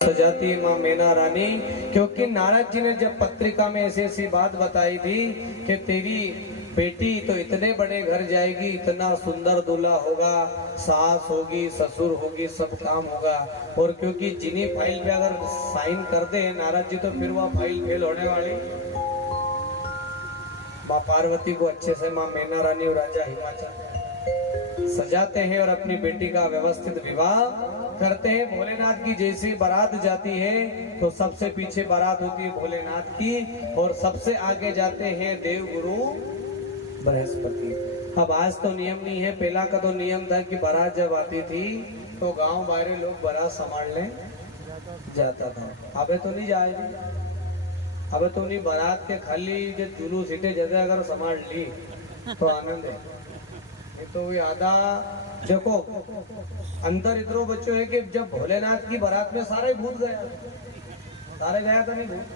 सजाती माँ मैना रानी, क्योंकि नारद जी ने जब पत्रिका में ऐसी ऐसी बात बताई थी कि तेरी बेटी तो इतने बड़े घर जाएगी, इतना सुंदर दूल्हा होगा, सास होगी, ससुर होगी, सब काम होगा। और क्योंकि जिनी फाइल पे अगर साइन कर दे नारद जी तो फिर वह फाइल फेल होने वाली। माँ पार्वती को अच्छे से माँ मैना रानी और राजा हिमाचल सजाते हैं और अपनी बेटी का व्यवस्थित विवाह करते हैं। भोलेनाथ की जैसी बारात जाती है तो सबसे पीछे बारात होती है भोलेनाथ की और सबसे आगे जाते हैं देव गुरु बृहस्पति। अब आज तो नियम नहीं है, पहला का तो नियम था कि बारात जब आती थी तो गांव बाहरे लोग बारात संभालने जाता था। अबे तो नहीं जाएगी, अबे तो नहीं, बारात के खाली जो जुलूस सीटे जगह अगर संभाल ली तो आनंद है। तो आधा देखो अंतर इतनो बच्चों है कि जब भोलेनाथ की बारात में सारे भूत गया, सारे गया था नहीं भूत,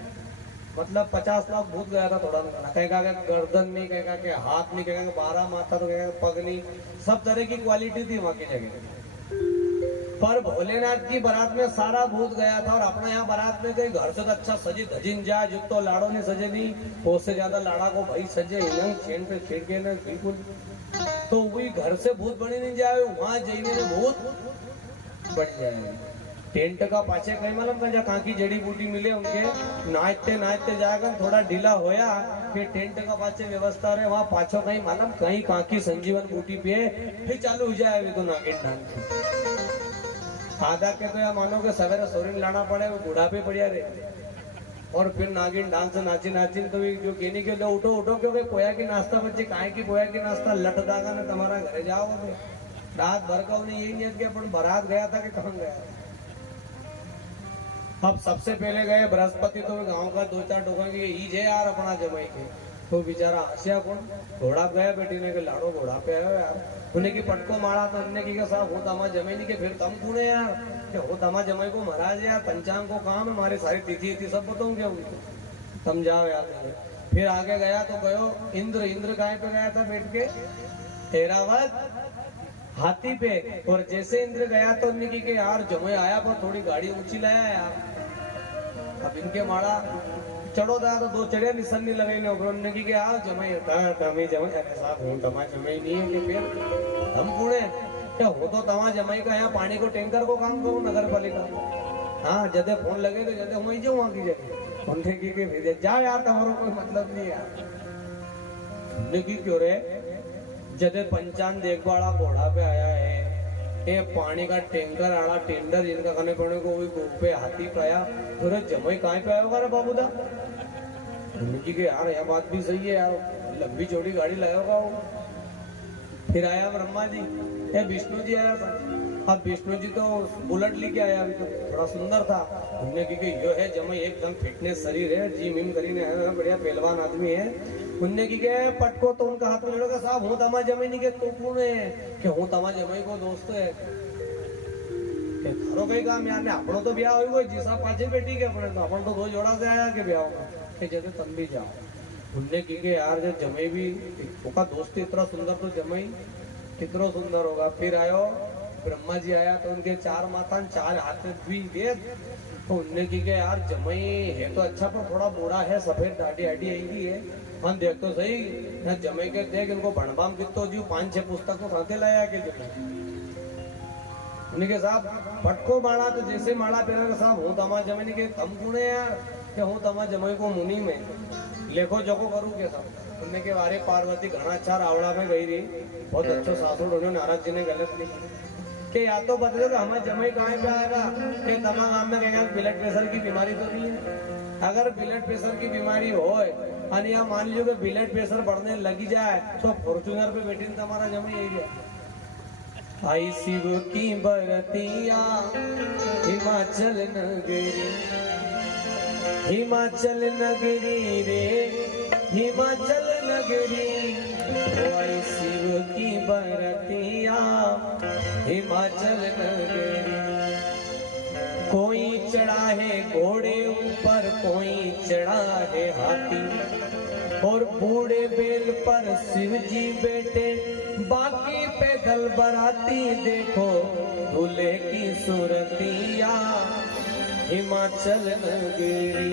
मतलब 50 लाख भूत गया था। थोड़ा कहेगा कि गर्दन नहीं, कहेगा कि हाथ नहीं, कहेगा कि 12 माथा, तो कहेगा पग नहीं, सब तरह की क्वालिटी थी वहां की जगह। पर भोलेनाथ की बारात में सारा भूत गया था। और अपना यहाँ बारात में कहीं घर से तो अच्छा सजी धजिन जा, जो तो लाड़ो ने सजे नहीं, उससे ज्यादा लाड़ा को भाई सजे छेन पे छिड़के न बिल्कुल। तो वही घर से भूत बनी नहीं जाए, वहां जाने में भूत बढ़ जाए। टेंट का पाछे कहीं मालूम कहाँ की जड़ी बूटी मिले उनके, नाचते नाचते जाएगा, थोड़ा ढीला होया फिर टेंट का पाछे व्यवस्था रहे, वहां पाछो कहीं मालूम कहीं कहाँ की संजीवन बूटी पे फिर चालू हो जाए तो नागिन डांस। आधा के तो या मानो के सवेरे सोरिन लाना पड़े, वो बुढ़ापे बढ़िया रहे। और फिर नागिन डांस नाची नाची तो जो कहने के लिए उठो उठो क्योंकि पोया की नाश्ता बच्चे काहे की पोया की नाश्ता लट दागा ने तुम्हारा घरे जाओ। रात भर का उन्हें यही नहीं कि अपन बारात गया था कि कहाँ गया। अब सबसे पहले गए बृहस्पति, तो गांव का 2-4 टोका की ईज है यार अपना जमाई के, तो बेचारा हंसिया कौन घोड़ा गया बेटी ने के लाड़ो घोड़ा पे आयो यार, उन्हें की पटको मारा तो अन्य की साहब हो तमा जमाई नहीं के फिर तम कौन है यार, कि हो तमा जमाई को महाराज यार पंचांग को काम है, हमारी सारी तिथि थी सब बताऊं क्या उनको, तम जाओ यार। फिर आगे गया तो गयो इंद्र गाय पे गया था बैठ के ऐरावत हाथी पे। और जैसे इंद्र गया तो उन्हें की यार जमाई आया पर थोड़ी गाड़ी ऊंची लाया यार। अब इनके माड़ा चढ़ो था तो 2 चढ़िया निशानी लगाई ने उन्होंने की यार जमाई तमे जमाई साहब हूं तमा जमाई नहीं है कि फिर हम पूरे क्या हो तो तमा जमाई का यहाँ पानी को टैंकर को काम करो नगर पालिका। हाँ जदे फोन लगे तो जदे वहीं जाऊँ वहां की जगह उनने की भेजे जा यार तुम्हारा कोई मतलब नहीं यार। हमने की क्यों रे जदे पंचान देखवाड़ा घोड़ा पे आया है, ये पानी का टैंकर आड़ा टेंडर जिनका खाने पीने को वही गोप पे हाथी पे आया, तो जमाई कहाँ पे आया रे बाबू दा। कि यार यह बात भी सही है यार, लंबी चौड़ी गाड़ी लाया होगा वो। फिर आया ब्रह्मा जी, ये विष्णु जी आया था। अब विष्णु जी तो बुलेट लेके आया, अभी तो थोड़ा सुंदर था। हमने की यो है जमाई एकदम फिटनेस शरीर है, जिम विम करीने आया, बढ़िया पहलवान आदमी है। उनने की क्या पटको तो उनका हाथ में जोड़ेगा साहब हूँ तमा जमाई नहीं के तो कौन है कि हूँ तमा जमाई को दोस्त है थारो कई काम यार ने अपनो तो ब्याह हो जीसा पाछे बेटी के अपने तो अपन तो 2 जोड़ा से आया कि ब्याह होगा कि जैसे तुम भी जाओ। उनने की के यार जब जमाई भी उसका दोस्त इतना सुंदर तो जमाई कितना सुंदर होगा। फिर आयो ब्रह्मा जी आया तो उनके 4 माथा 4 हाथ में वेद, तो उनने की के यार जमाई है तो अच्छा पर थोड़ा बूढ़ा है, सफेद दाढ़ी आड़ी आएगी है, हम देख तो सही ना जमाई के देख इनको भणबाम कितो जी 5-6 पुस्तक को साथे लाया के उनके साहब पटको माड़ा तो जैसे माड़ा पहना के साहब हूँ तमा जमाई के तम गुणे यार कि हूँ तमा जमाई को मुनि में लेखो जको करूँ के साहब। उनने के बारे पार्वती घना अच्छा रावड़ा में गई रही, बहुत अच्छा सासुर उन्होंने नारद जी ने गलत लिखा कि या तो बता दो कि हमें जमाई कहाँ पे आएगा कि तमा गांव में कहेगा ब्लड प्रेशर की बीमारी तो नहीं है। अगर ब्लड प्रेशर की बीमारी हो और या मान लीजिए कि ब्लड प्रेशर बढ़ने लगी जाए तो फॉर्च्यूनर पे बैठी तुम्हारा जमाई यही गया। आई शिव की बरतिया हिमाचल नगरी, हिमाचल नगरी रे हिमाचल नगरी, आई शिव की बरतिया हिमाचल नगरी। कोई चढ़ा है घोड़े ऊपर कोई चढ़ा है हाथी, और बूढ़े बेल पर शिव जी बैठे बाकी पैदल बराती देखो दूल्हे की सूरतिया। हिमाचल नगरी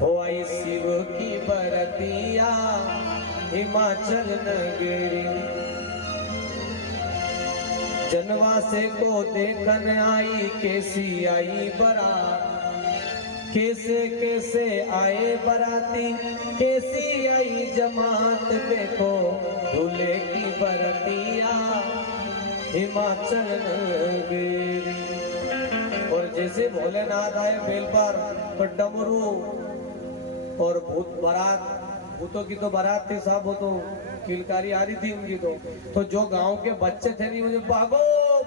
हो आई शिव की बरतिया हिमाचल नगरी। जनवासे को देखन आई कैसी आई बारात, कैसे कैसे आए बराती, कैसी आई जमात, देखो दूल्हे की बरतिया हिमाचल नगरी। और जैसे भोलेनाथ आए बेल पर डमरू और भूत बारात, भूतों की तो बारात थी साहब, वो तो किलकारी आ रही थी उनकी। तो जो गांव के बच्चे थे नहीं, मुझे भागो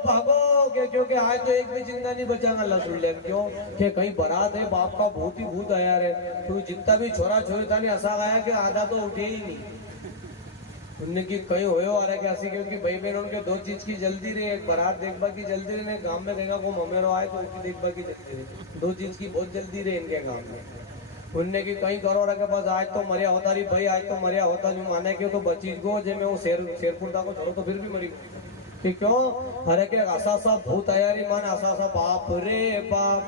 भागो के, क्योंकि आज तो एक भी जिंदा नहीं बचागा लसुल्ले, क्यों कि कहीं बारात है, बाप का भूत ही भूत आया रे। तो जितना भी छोरा छोरी था नहीं ऐसा आया कि आधा तो उठे ही नहीं उनने की कहीं होयो आ रहा है ऐसी, क्योंकि भाई बहन उनके दो चीज की जल्दी रही, एक बारात देखबा की जल्दी रही, गांव में कहेगा को ममेरो आए तो उसकी देखबा की जल्दी रही, दो चीज की बहुत जल्दी रही इनके गांव में। उनने की कहीं करो रहा के पास आज तो मरिया होता रही भाई, आज तो मरिया होता नहीं माने क्यों तो बची गो जे में वो शेरपुर को छोड़ो तो फिर भी मरी कि क्यों अरे के आसा सा भूत आया रे मान, आसा सा बाप रे बाप,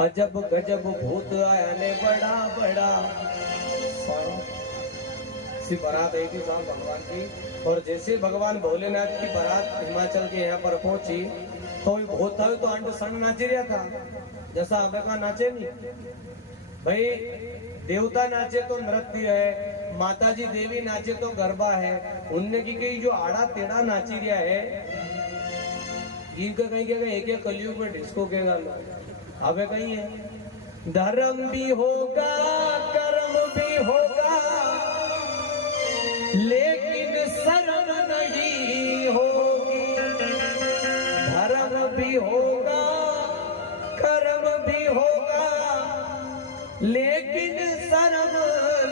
अजब गजब भूत आया ने बड़ा बड़ा। सी बारात आई थी साहब भगवान की, और जैसे भगवान भोलेनाथ की बारात हिमाचल के यहाँ पर पहुंची तो भूत था तो अंड सन नाच रहा था, जैसा हमें का नाचे नहीं भाई, देवता नाचे तो नृत्य है, माताजी देवी नाचे तो गरबा है। उनने की कही जो आड़ा टेढ़ा नाची रहा है इनका कहीं क्या एक एक कलयुग में डिस्को के गाना अबे कहीं है। धर्म भी होगा कर्म भी होगा लेकिन शर्म नहीं होगी, धर्म भी होगा कर्म भी होगा लेकिन शर्म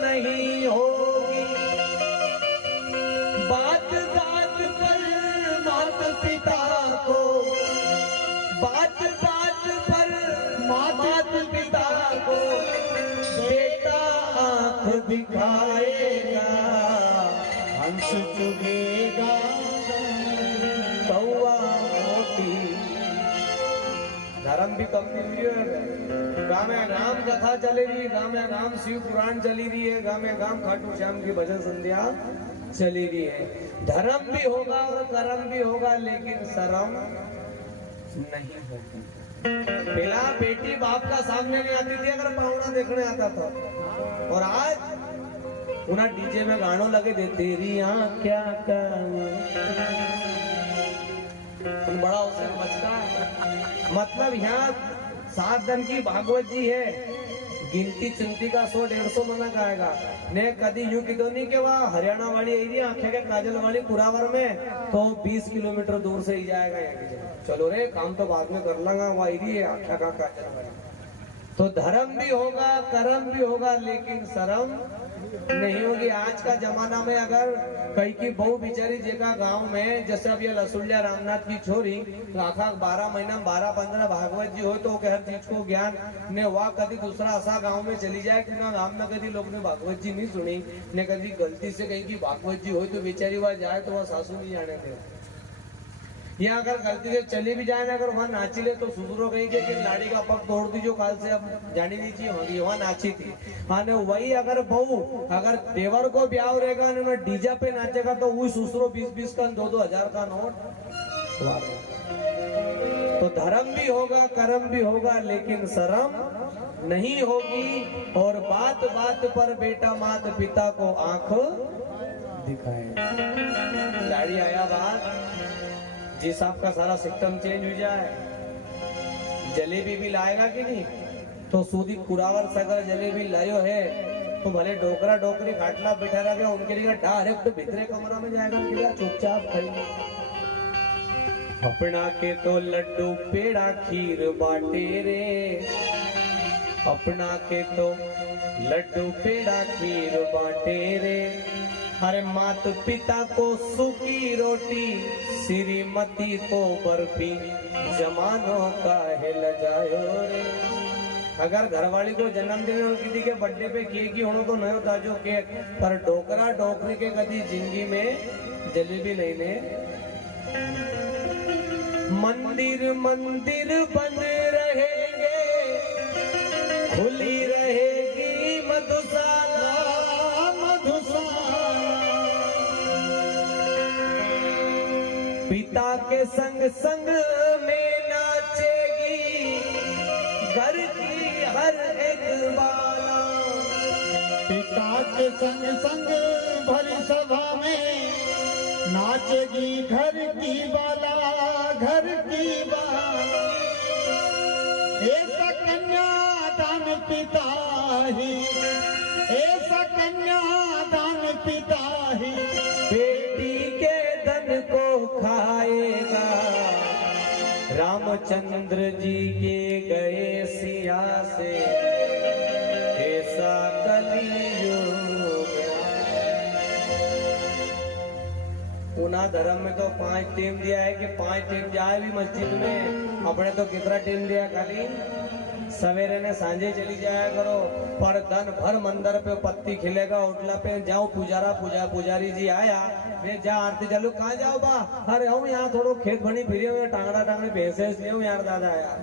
नहीं होगी। बात बात पर माता पिता को, बात बात पर माता पिता को बेटा आंख दिखाएगा, हंस चुगेगा कौवा मोती। धर्म भी कम नहीं हुई है, गाँव में नाम कथा चली रही है, गाँव में नाम शिव पुराण चली रही है, गाँव में गाँव खाटू श्याम की भजन संध्या चली रही है। धर्म भी होगा और कर्म भी होगा लेकिन शर्म नहीं होगी। पहला बेटी बाप का सामने नहीं आती थी अगर पावना देखने आता था, और आज उन्हें डीजे में गानों लगे दे तेरी आँख क्या बड़ा उसे बचता। मतलब यहाँ 7 दिन की भागवत जी है, गिनती चिंती का 100-150 मना गाएगा ने कदी यूं की तो नहीं के वहाँ हरियाणा वाली एरिया आंखें के काजल वाली कुरावर में तो 20 किलोमीटर दूर से ही जाएगा यहाँ। चलो रे काम तो बाद में कर लूंगा, वो एरिया आंखें का काजल वाली। तो धर्म भी होगा कर्म भी होगा लेकिन शर्म नहीं होगी। आज का जमाना में अगर कहीं की बहू बिचारी जगह गांव में जैसे अब ये लसुलिया रामनाथ की छोरी आखा 12 महीना 12-15 भागवत जी हो तो हर चीज को ज्ञान ने वह कभी दूसरा ऐसा गांव में चली जाए कि ना गांव में कभी लोग ने भागवत जी नहीं सुनी ने कभी गलती से कहीं की भागवत जी हो तो बेचारी वह जाए तो वह सासू नहीं जाने दे। या अगर गलती से चली भी जाए ना अगर वहाँ नाची ले तो सुसुरो कहीं के कि लाड़ी का पग तोड़ दी जो काल से अब जानी नहीं चाहिए होगी वहाँ नाची थी। हाँ ने वही अगर बहू अगर देवर को ब्याह रहेगा ना डीजा पे नाचेगा तो वही सुसुरो 20-20 का 2-2 हजार का नोट। तो धर्म भी होगा कर्म भी होगा लेकिन शर्म नहीं होगी, और बात बात पर बेटा माता पिता को आंख दिखाए। लाड़ी आया बात जिस आपका सारा सिस्टम चेंज हो जाए, जलेबी भी लाएगा कि नहीं तो सूदी कुरावर से अगर जलेबी लायो है तो भले डोकरा डोकरी खाटला बैठा रहा उनके लिए डायरेक्ट भीतरे कमरा में जाएगा, चुपचाप खाएंगे। अपना के तो लड्डू पेड़ा खीर बाटे रे, अपना के तो लड्डू पेड़ा खीर बाटे रे, अरे मात पिता को सूखी रोटी श्रीमती को बर्फी जमानों का हिल जायो रे। अगर घरवाली को जन्मदिन और किसी के बर्थडे पे केक ही होना तो नहीं होता जो केक, पर डोकरा डोकरी के कभी जिंदगी में जलेबी नहीं ने मंदिर मंदिर बन रहेंगे, खुली रहेगी मधुशाला मधुशाला। पिता के संग संग में नाचेगी घर की हर एक बाला। पिता के संग संग भरी सभा में नाचेगी घर की बाला, घर की बाला। ऐसा कन्यादान पिता ही, ऐसा कन्यादान पिता ही बेटी के धन को खाएगा। रामचंद्र जी के गए सिया से ऐसा कलियुग। पुना धर्म में तो 5 टीम दिया है कि 5 टीम जाए भी मस्जिद में। अपने तो कितना टीम दिया, खाली सवेरे ने सांझे चली जाया करो। पर दिन भर मंदिर पे पत्ती खिलेगा, उठला पे जाओ पुजारी जी आया, मैं जा आरती चालू। कहाँ जाओ बा? अरे हम यहाँ थोड़ो खेत बनी फिर टांगड़ा टांगड़ी भैंसे ले यार दादा यार।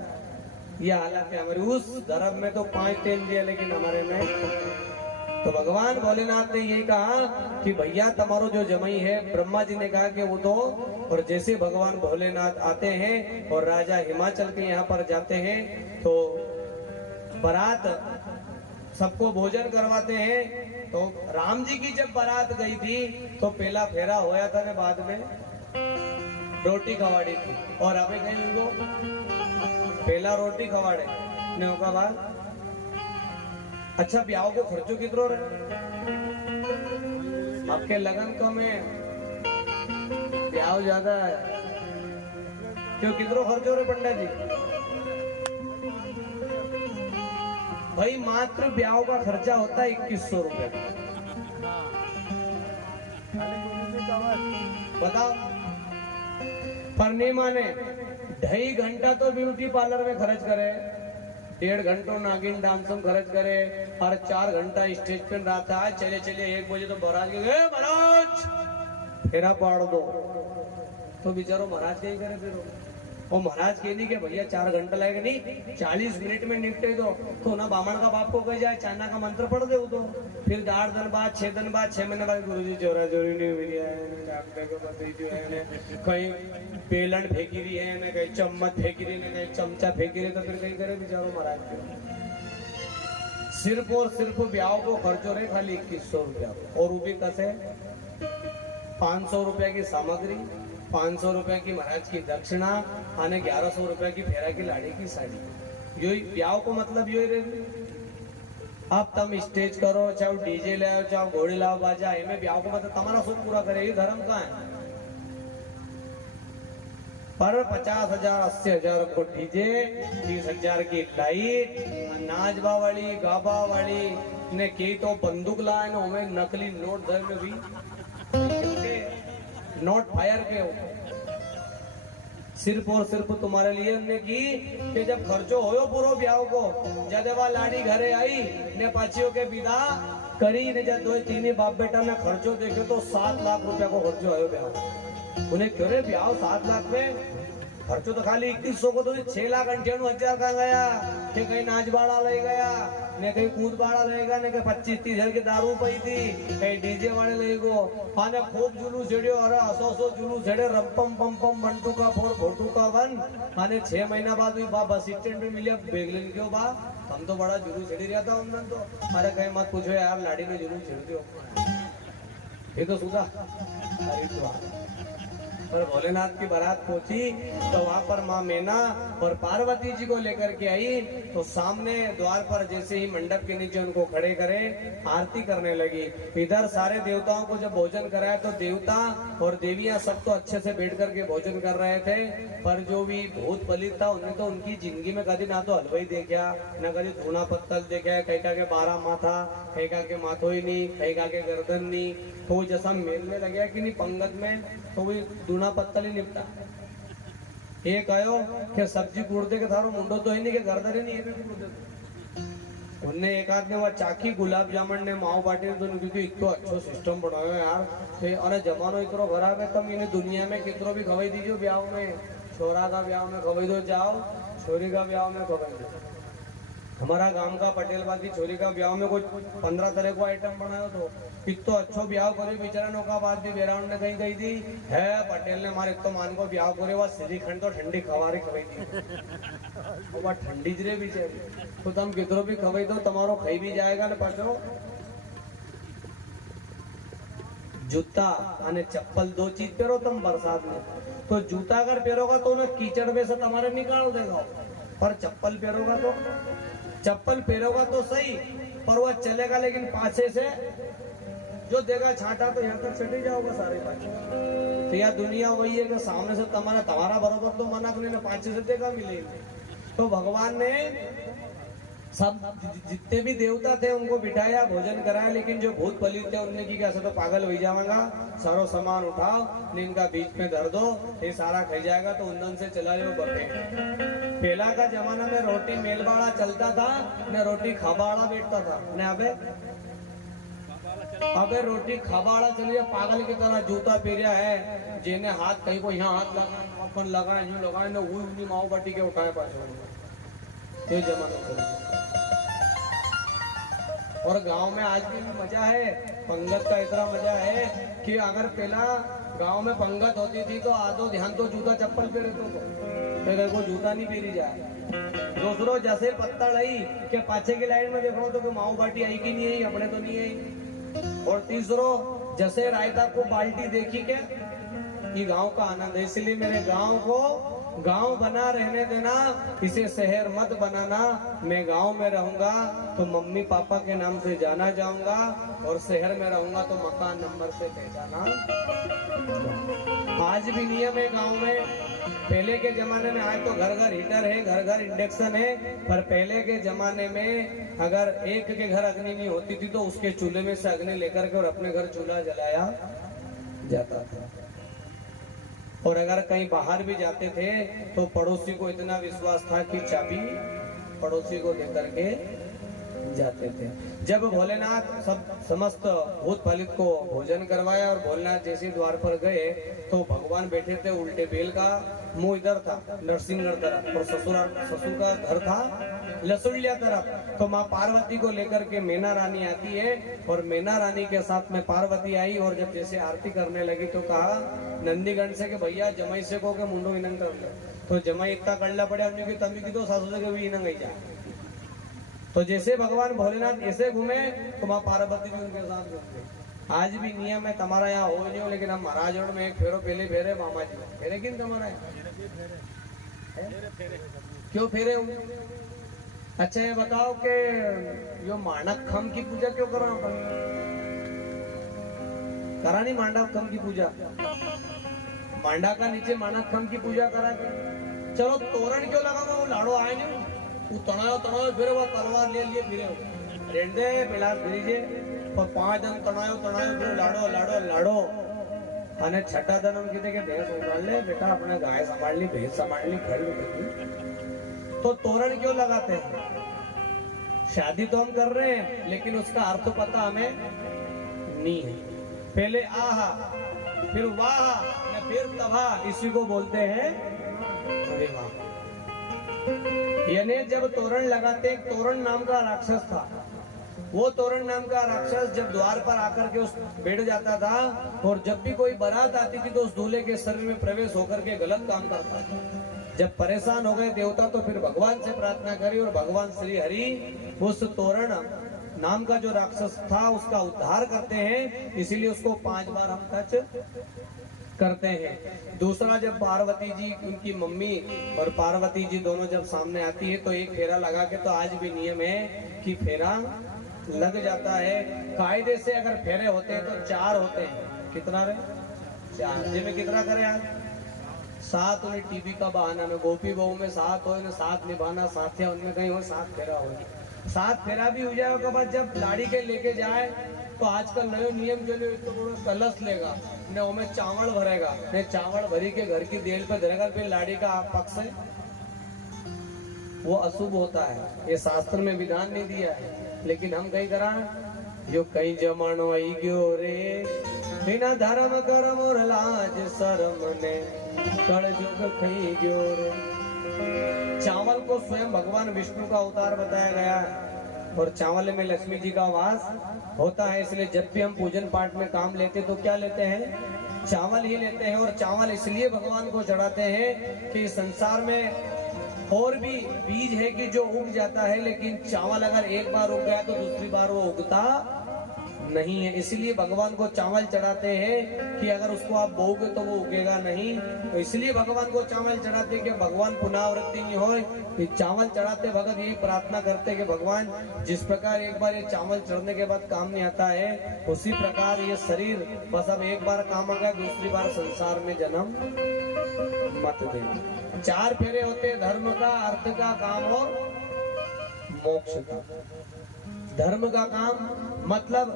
ये हालत है हमारी। उस धर्म में तो 5 टीम दिया, लेकिन हमारे में तो भगवान भोलेनाथ ने ये कहा कि भैया तुम्हारो जो जमाई है, ब्रह्मा जी ने कहा कि वो तो। और जैसे भगवान भोलेनाथ आते हैं और राजा हिमाचल के यहाँ पर जाते हैं तो बारात सबको भोजन करवाते हैं। तो राम जी की जब बारात गई थी तो पहला फेरा होया था ने बाद में रोटी खवाड़ी थी। और अभी कहीं उनको पहला रोटी खवाड़े ने होगा बाद। अच्छा ब्याह को खर्चो कितरो रहे? आपके लगन कम है, ब्याह ज्यादा है, क्यों कितरो खर्चो रे पंडा जी? भाई मात्र ब्याह का खर्चा होता है 2100 रुपए। बताओ, पर नहीं माने 2.5 घंटा तो ब्यूटी पार्लर में खर्च करे, 1.5 घंटों नागिन डांस में खर्च करे, और 4 घंटा स्टेज पे रहता है। चले 1 बजे तो महाराज के महाराज फेरा पाड़ दो, तो बेचारो महाराज क्या करे फिर? वो महाराज के नहीं कि भैया 4 घंटा लगेगा, नहीं 40 मिनट में निपटे दो। तो ना बामण का बाप को कह जाए चाना का मंत्र पढ़ दे तो फिर 8 दिन बाद 6 दिन बाद 6 महीने बाद गुरु जी चोरा चोरी नहीं हुई है, कहीं बेलन फेंकी रही है ना, कहीं चम्मच फेंकी रही है, कहीं चमचा फेंकी रही, तो फिर कहीं करे बेचारो महाराज के। सिर्फ और सिर्फ ब्याह को खर्चो रहे खाली 2100 रुपया, और वो भी कैसे? 500 रुपया की सामग्री, 500 रुपए की महाराज की दक्षिणा, आने 1100 रुपए की फेरा की लाड़ी की साड़ी। यही ब्याह को मतलब यही रहे। अब तुम स्टेज करो, चाहे डीजे ले आओ, चाहे घोड़े लाओ बाजा, इनमें ब्याह को मतलब तुम्हारा सुख पूरा करे, ये धर्म का है। पर 50,000 80,000 को डीजे, 30,000 की लाइट, नाचबा वाली गाबा वाली ने की तो बंदूक लाए ना, हमें नकली नोट धर में भी नोट फायर के हो। सिर्फ और सिर्फ तुम्हारे लिए हमने की कि जब खर्चो होयो पूरो ब्याह को, जब वह लाड़ी घरे आई ने पाचियों के विदा करी ने, जब 2-3 बाप बेटा ने खर्चो देखे तो 7 लाख रुपया को खर्चो होयो ब्याह। उन्हें क्यों रे ब्याह 7 लाख में? खर्चो तो खाली 2100 को तो 6 लाख 98,000 का गया, कि कहीं नाच बाड़ा ले गया ने, कहीं कूद बाड़ा लेगा ने, कहीं 25-30 हजार की दारू पई थी, कहीं डीजे वाले ले गो, आने खूब जुलूस छेड़ियो, अरे 100 जुलूस छेड़े, रंपम पम पम बंटू का 4 फोटू का 1। आने 6 महीना बाद भी बस स्टैंड में मिलिया बेगलिन क्यों बा, हम तो बड़ा जुलूस छेड़ी रहा था उन तो। अरे कहीं मत पूछो यार, लाड़ी में जुलूस छेड़ दियो, ये तो सुधा। पर भोलेनाथ की बारात पहुंची तो वहां पर माँ मैना और पार्वती जी को लेकर के आई। तो सामने द्वार पर जैसे ही मंडप के नीचे उनको खड़े करे, आरती करने लगी। इधर सारे देवताओं को जब भोजन कराया तो देवता और देवियां सब तो अच्छे से बैठ करके भोजन कर रहे थे। पर जो भी भूत बलित था उन्हें तो उनकी जिंदगी में कभी ना तो हलवाई देखा, न कभी धूना पत्तल देखा, कहीं का के 12 माथा, कहीं का के माथो ही नहीं, कहीं का के गर्दन नहीं। तो जैसा मेलने लगे कि नहीं पंगत में, तो भी धूना पत्तल ही निपटा। ये कहो कि सब्जी कूड़ते के थारो मुंडो तो है नहीं, के गर्दन ही नहीं है। उनने एक आदमी वह चाकी गुलाब जामुन ने माओ बाटी तो क्योंकि इतना अच्छा सिस्टम बनाया यार। अरे जमानो इतना खराब है, तुम इन्हें दुनिया में कितनो भी खवाई दीजिए ब्याह में छोरा का ब्याह में खबई दो जाओ, छोरी का ब्याह में खबई दो। हमारा गांव का पटेल बाकी छोरी का ब्याह में कुछ 15 तरह को आइटम बनायो तो इतो अच्छो ब्याह करे बेचारा नौका बात भी बेराउंड ने कहीं गई थी है पटेल ने हमारे तो मान को ब्याह करे वह श्रीखंड तो ठंडी खवारी खवाई थी वह ठंडी जरे भी तो तुम किधरों भी खवाई दो तुम्हारो खाई भी जाएगा ना पाछो। जूता और चप्पल दो चीज पहरो तुम बरसात में, तो जूता अगर पहरोगा तो उन्हें कीचड़ में से तुम्हारे निकाल देगा, पर चप्पल पहरोगा तो तो सही पर वह चलेगा, लेकिन पाछे से जो देगा छाटा तो यहाँ तक चढ़ी जाओगा सारे पाछे। तो यह दुनिया वही है कि सामने से तुम्हारा बराबर तो मना नहीं ना पाछे से देगा मिलेगा। तो भगवान ने सब जितने भी देवता थे उनको बिठाया भोजन कराया, लेकिन जो भूत बलित थे उनने की कैसे तो पागल हो जाऊंगा, सारो सामान उठाओ इनका बीच में धर दो, ये सारा खाई जाएगा तो उंदन से चला लो बटे। पहला का जमाना में रोटी मेलबाड़ा चलता था न रोटी खाबाड़ा बैठता था न अबे रोटी खाबाड़ा चलिए पागल की तरह जूता पहरिया है जिन्हें हाथ कहीं को यहाँ हाथ लगा अपन लगाए यूं लगाए न वही माओ बाटी के उठाए पाछो ये जमाना। और गांव में आज भी मजा है, पंगत का इतना मजा है कि अगर पहला गांव में पंगत होती थी तो आधो ध्यान तो जूता चप्पल पे रहते तो को जूता नहीं पहरी जाए। दूसरों जैसे पत्ता लाई के पाछे की लाइन में देखो तो माओ बाटी आई कि नहीं आई, अपने तो नहीं आई। और तीसरो जैसे रायता को बाल्टी देखी के ये गांव का आनंद है, इसलिए मेरे गांव को गांव बना रहने देना, इसे शहर मत बनाना। मैं गांव में रहूंगा तो मम्मी पापा के नाम से जाना जाऊंगा और शहर में रहूंगा तो मकान नंबर से पहचाना। आज भी नियम है गांव में, पहले के जमाने में आज तो घर घर हीटर है, घर घर इंडक्शन है, पर पहले के जमाने में अगर एक के घर अग्नि नहीं होती थी तो उसके चूल्हे में से अग्नि लेकर के और अपने घर चूल्हा जलाया जाता था। और अगर कहीं बाहर भी जाते थे तो पड़ोसी को इतना विश्वास था कि चाबी पड़ोसी को देकर के जाते थे। जब भोलेनाथ सब समस्त भूत फलित को भोजन करवाया और भोलेनाथ जैसे द्वार पर गए तो भगवान बैठे थे उल्टे बेल का मुंह इधर था नरसिंहगढ़ तरफ और ससुर का घर था लसुलिया तरफ। तो माँ पार्वती को लेकर के मैना रानी आती है और मैना रानी के साथ में पार्वती आई और जब जैसे आरती करने लगी तो कहा नंदीगढ़ से कि भैया जमाई से को के मुंडो इनंग कर लो। तो जमाई इतना करना पड़े हमने की तमी की तो सासू से भी इनंग जा। तो जैसे भगवान भोलेनाथ ऐसे घूमे तो माँ पार्वती भी उनके साथ घूमते। आज भी नियम है, तुम्हारा यहाँ हो नहीं हो, लेकिन हम महाराजगढ़ में एक फेरो पहले फेरे मामा जी फेरे किन तुम्हारा क्यों फेरे हूँ? अच्छा ये बताओ कि यो मानक खम की पूजा क्यों करो अपन? करा नहीं मांडव खम की पूजा, मांडा का नीचे मानक खम की पूजा करा के चलो तोरण क्यों लगा वो लाड़ो आए नहीं वो तनाव फिर वो तलवार ले लिए फिरे रेंडे बिलास फिरीजे और 5 दिन तनाव फिर लाड़ो लाड़ो लाड़ो અને છઠ્ઠા दिन हम कहते कि भैंस उतार ले बेटा, अपने गाय संभाल ली, भैंस संभाल ली, घर में। तो तोरण क्यों लगाते हैं? शादी तो हम कर रहे हैं लेकिन उसका अर्थ पता हमें नहीं है। पहले आहा फिर वाह फिर तबा, इसी को बोलते हैं विवाह। यानी जब तोरण लगाते, एक तोरण नाम का राक्षस था, वो तोरण नाम का राक्षस जब द्वार पर आकर के उस बैठ जाता था और जब भी कोई बारात आती थी तो उस दूल्हे के शरीर में प्रवेश होकर के गलत काम करता था। जब परेशान हो गए देवता तो फिर भगवान से प्रार्थना करी और भगवान श्री हरि उस तोरण नाम का जो राक्षस था उसका उद्धार करते हैं, इसीलिए उसको 5 बार हम टच करते हैं। दूसरा जब पार्वती जी उनकी मम्मी और पार्वती जी दोनों जब सामने आती है तो एक फेरा लगा के, तो आज भी नियम है कि फेरा लग जाता है। कायदे से अगर फेरे होते हैं तो 4 होते हैं। कितना रे? 4। जिसमें कितना करे आज? 7 उन्हें टीवी का बहाना में गोपी बहू में 7 हो, 7 निभाना, साथिया उनमें कहीं हो 7 फेरा हो। 7 फेरा भी हो जाए के बाद जब लाड़ी के लेके जाए तो आजकल नयो नियम जो तो कलश लेगा ने उसमें चावल भरेगा, ने चावल भरी के घर की देल पे धरेगा, फिर लाड़ी का पक्ष है वो अशुभ होता है। ये शास्त्र में विधान नहीं दिया है, लेकिन हम कहीं करा यो कहीं जमानो आई गयो रे बिना धर्म कर्म और लाज शर्म ने कलयुग खई गयो रे। चावल को स्वयं भगवान विष्णु का अवतार बताया गया है और चावल में लक्ष्मी जी का वास होता है, इसलिए जब भी हम पूजन पाठ में काम लेते तो क्या लेते हैं, चावल ही लेते हैं। और चावल इसलिए भगवान को चढ़ाते हैं कि संसार में और भी बीज है कि जो उग जाता है, लेकिन चावल अगर एक बार उग गया तो दूसरी बार वो उगता नहीं है। इसलिए भगवान को चावल चढ़ाते हैं कि अगर उसको आप बोओगे तो वो उगेगा नहीं। तो इसलिए भगवान को चावल चढ़ाते हैं कि भगवान पुनरावृत्ति नहीं हो। ये चावल चढ़ाते भगत यही प्रार्थना करते हैं कि भगवान जिस प्रकार एक बार ये चावल चढ़ने के बाद काम नहीं आता है, उसी प्रकार ये शरीर बस अब एक बार काम आ गया, दूसरी बार संसार में जन्म मत दे। 4 फेरे होते हैं, धर्म का, अर्थ का, काम और मोक्ष का। धर्म का काम मतलब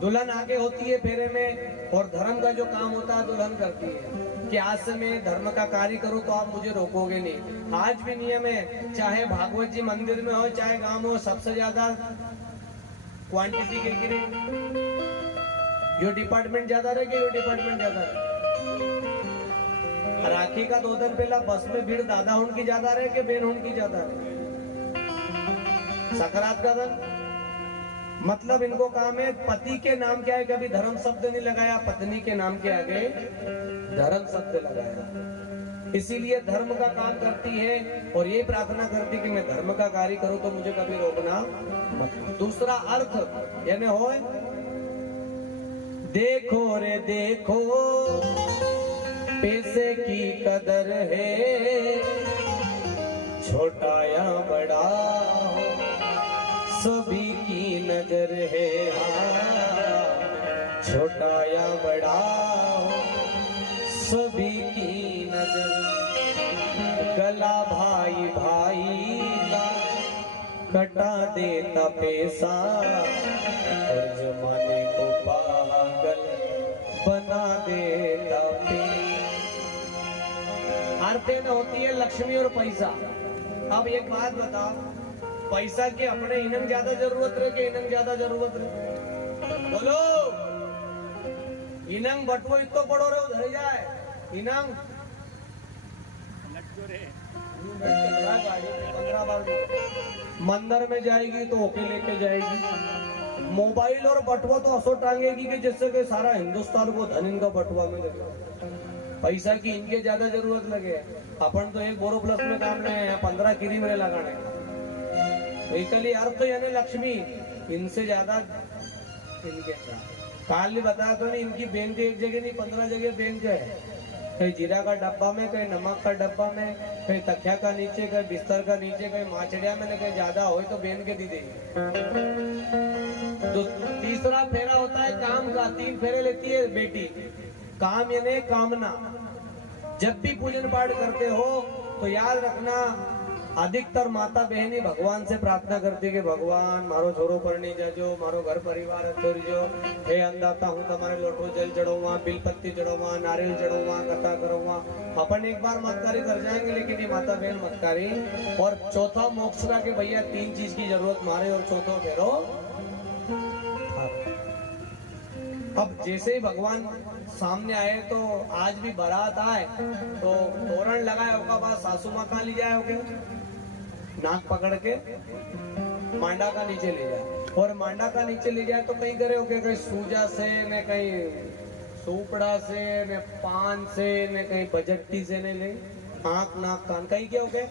दुल्हन आगे होती है फेरे में, और धर्म का जो काम होता है दुल्हन करती है कि आज से मैं धर्म का कार्य करूं तो आप मुझे रोकोगे नहीं। आज भी नियम है, चाहे भागवत जी मंदिर में हो चाहे गांव में हो, सबसे ज्यादा क्वांटिटी के गिरे, जो डिपार्टमेंट ज्यादा रहे यो डिपार्टमेंट ज्यादा रहे। राखी का 2 दिन पहला बस में भीड़ दादा हुन की ज्यादा रहे कि बहन हुन की ज्यादा रहे। सकरात का दिन मतलब इनको काम है, पति के नाम क्या है, कभी धर्म शब्द नहीं लगाया, पत्नी के नाम के आगे धर्म शब्द लगाया। इसीलिए धर्म का काम करती है और ये प्रार्थना करती कि मैं धर्म का कार्य करूं तो मुझे कभी रोकना मत। दूसरा अर्थ यानी हो, देखो रे देखो पैसे की कदर है, छोटा या बड़ा सभी की नजर है। छोटा या बड़ा सभी की नजर, गला भाई भाई का कटा देता पैसा और जमाने को पागल बना देता पैसा। अर्थ में होती है लक्ष्मी और पैसा। अब एक बात बताओ, पैसा की अपने इनंग ज्यादा जरूरत रहे कि इनंग ज्यादा जरूरत रहे, बोलो। इनंग बटवो इतो पड़ो रे उधर जाए, इनंग 15 बार मंदिर में जाएगी तो ओके लेके जाएगी। मोबाइल और बटवा तो असो टांगेगी कि जिससे कि सारा हिंदुस्तान को धन इनका बटवा में देगा। पैसा की इनके ज्यादा जरूरत लगे, अपन तो एक बोरो प्लस में काम ले 15 किरी में लगाने। इसलिए अर्थ यानी लक्ष्मी, इनसे ज्यादा इनके काल ने बताया तो नहीं, इनकी बैंक एक जगह नहीं 15 जगह बैंक है। कहीं जीरा का डब्बा में, कहीं नमक का डब्बा में, कहीं तकिया का नीचे, कहीं बिस्तर का नीचे, कहीं माचड़िया में, कहीं ज्यादा हो तो बेन के दी देगी। तो तीसरा फेरा होता है काम का। 3 फेरे लेती है बेटी। काम यानी कामना। जब भी पूजन पाठ करते हो तो याद रखना, अधिकतर माता बहनी भगवान से प्रार्थना करती कि भगवान मारो छोरो परणी जाजो, मारो घर परिवार अच्छो, हे अंदाता हूँ तुम्हारे लोटो जल चढ़ोवा, बिलपत्ती चढ़ोवा, नारियल चढ़ोवा, कथा करोवा। अपन एक बार मतकारी कर जाएंगे, लेकिन ये माता बहन मतकारी। और चौथा मोक्ष का कि भैया 3 चीज की जरूरत मारे और चौथा फेरो। अब जैसे ही भगवान सामने आए तो आज भी बारात आए तो तोरण लगाए होगा, बाद सासू माँ कहाँ ले जाए होगे, नाक पकड़ के मांडा का नीचे ले जाए। और मांडा का नीचे ले जाए तो कहीं करे होगे, कहीं सूजा से न कहीं सुपड़ा से न पान से न कहीं बजट्टी से न ले, आंख नाक कान कहीं क्या होगे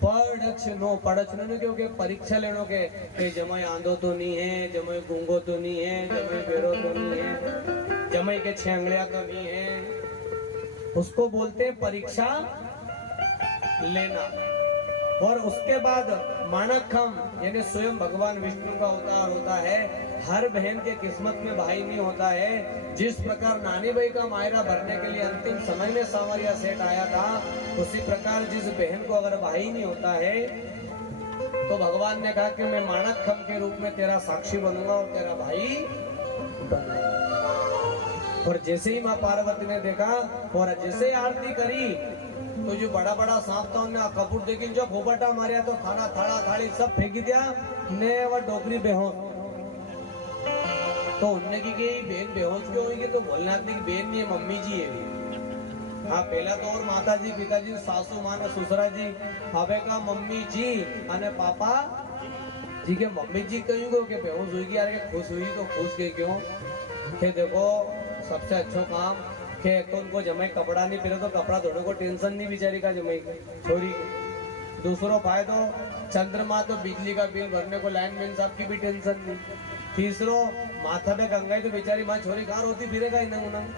पढ़नो के परीक्षा लेनो के जमाई आंधो तो नहीं है, जमाई गूंगो तो नहीं है, जमाई बेरो तो नहीं है, जमाई के 6 अंगड़ियां तो नहीं है। उसको बोलते हैं परीक्षा लेना। और उसके बाद माणकखम यानी स्वयं भगवान विष्णु का अवतार होता है। हर बहन के किस्मत में भाई नहीं होता है। जिस प्रकार नानी भाई का मायरा भरने के लिए अंतिम समय में सांवरिया सेठ आया था, उसी प्रकार जिस बहन को अगर भाई नहीं होता है तो भगवान ने कहा कि मैं माणकखम के रूप में तेरा साक्षी बनूंगा और तेरा भाई बनूंगा। और जैसे ही माँ पार्वती ने देखा और जैसे आरती करी तो जो बड़ा बड़ा सांप था उन्हें कपूर देखी, जो फोपटा मारिया तो खाना थाड़ा थाड़ी सब फेंकी दिया ने वह डोकरी बेहोश। तो उनने की गई बहन बेहोश क्यों हुई तो भोलेनाथ ने की बहन नहीं है मम्मी जी है हाँ पहला तो और माता जी पिताजी सासू माँ ने ससुरा जी હવે का मम्मी जी અને पापा जी के मम्मी जी कहीं को के बेहोश हुई यार के खुश हुई तो खुश के क्यों के देखो सबसे अच्छो काम के तो उनको जमाई कपड़ा नहीं पहने तो कपड़ा धोने को टेंशन नहीं बेचारी का जमाई छोरी दूसरो फायदो चंद्रमा तो बिजली का बिल भरने को लाइनमैन साहब की भी टेंशन नहीं तीसरो माथा पे गंगाई तो बेचारी माँ छोरी कहाँ रोती फिरेगा इन्हें उन्हें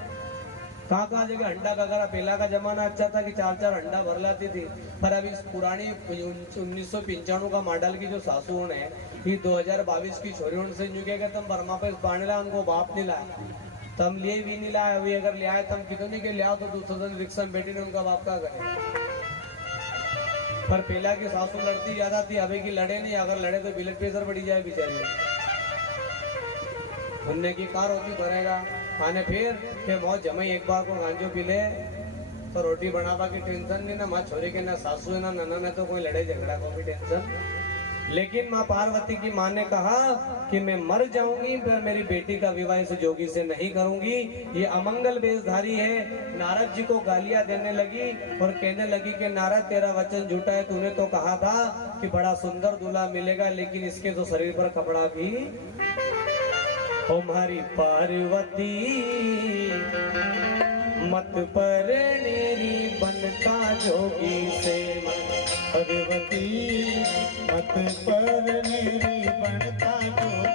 कहाँ जगह अंडा का करा पहला का जमाना अच्छा था कि 4-4 अंडा भर लाती थी पर अभी पुरानी 1995 का मॉडल की जो सासुओं ने ये 2022 की छोरियों से न्यू के तुम बर्मा पे पाने ला उनको बाप नहीं लाया तम लिए भी नहीं लाया अभी अगर ले आए तम कितने के ले आओ तो दूसरे दिन रिक्शा में बैठी ने उनका बाप का करे पर पहला की सासू लड़ती ज्यादा थी अभी की लड़े नहीं अगर लड़े तो ब्लड प्रेशर बढ़ी जाए बेचारी उनने की कार होती भरेगा आने फिर के मौत जमाई एक बार को गांजो पी ले तो रोटी बनावा की टेंशन नहीं ना माँ छोरी के ना सासू है ना नना ने तो कोई लड़ाई झगड़ा को भी टेंशन लेकिन माँ पार्वती की माँ ने कहा कि मैं मर जाऊंगी पर मेरी बेटी का विवाह इस जोगी से नहीं करूंगी ये अमंगल वेशधारी है नारद जी को गालियां देने लगी और कहने लगी कि नारद तेरा वचन झूठा है तूने तो कहा था कि बड़ा सुंदर दूल्हा मिलेगा लेकिन इसके तो शरीर पर कपड़ा भी हमारी पार्वती मत पर नेरी बनता जोगी से पार्वती मत पर मेरी बनता जोगी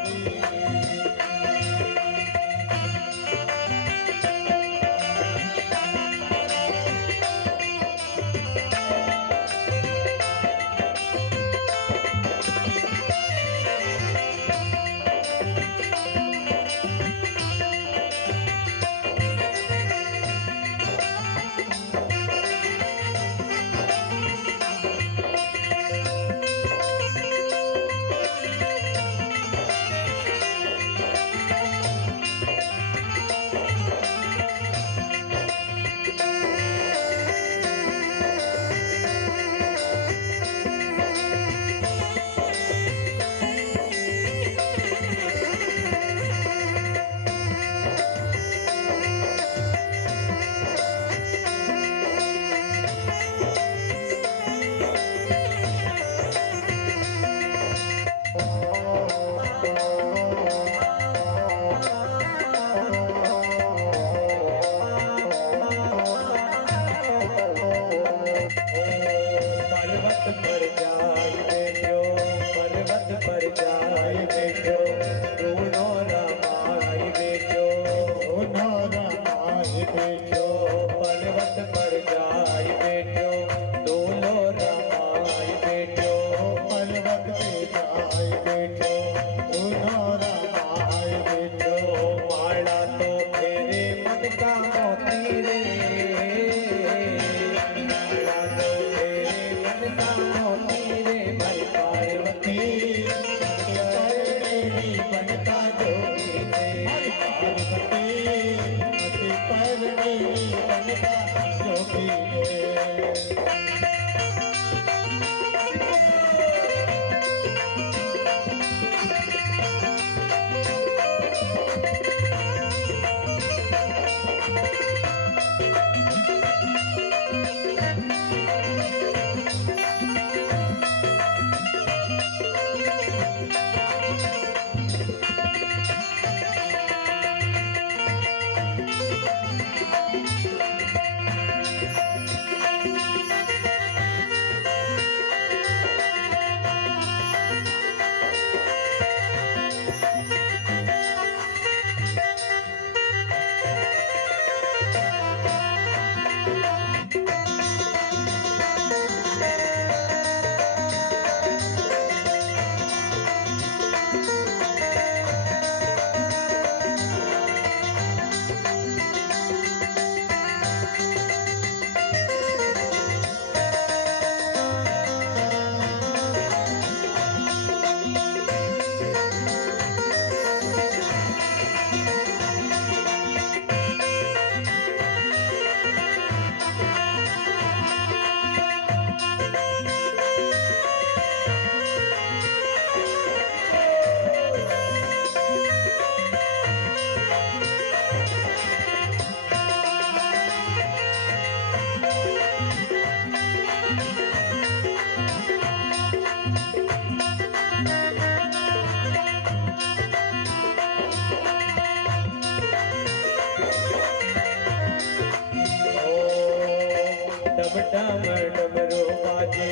डम डम डमरू बाजे,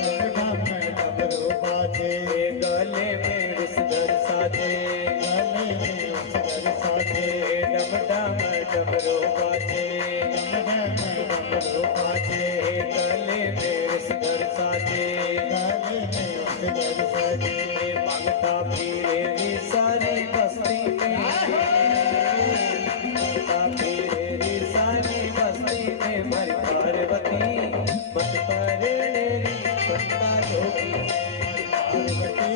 डम डमरू बाजे, गले में विषधर साजे, गले में विषधर साजे, डम डम डमरू बाजे, डम डमरू बाजे, गले में विषधर साजे, गले में विषधर साजे। मांगता फिरे री सारी बस्ती में, मांगता फिरे री सारी बस्ती में, मारी पार्वती मत करे मेरी बनता जोगी, पार्वती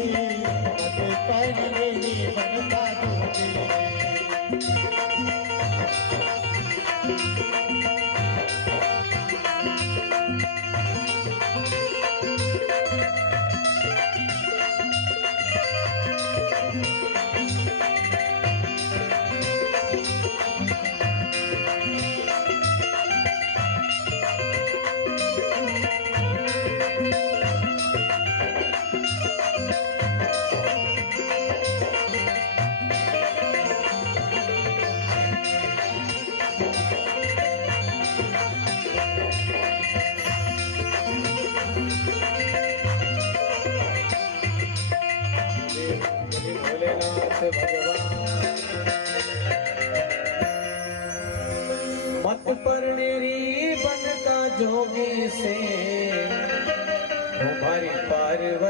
मत पर मेरी बनता जोगी। भोलेनाथ भगवान मत परनेरी बनता जोगी से, हमारी पार्वती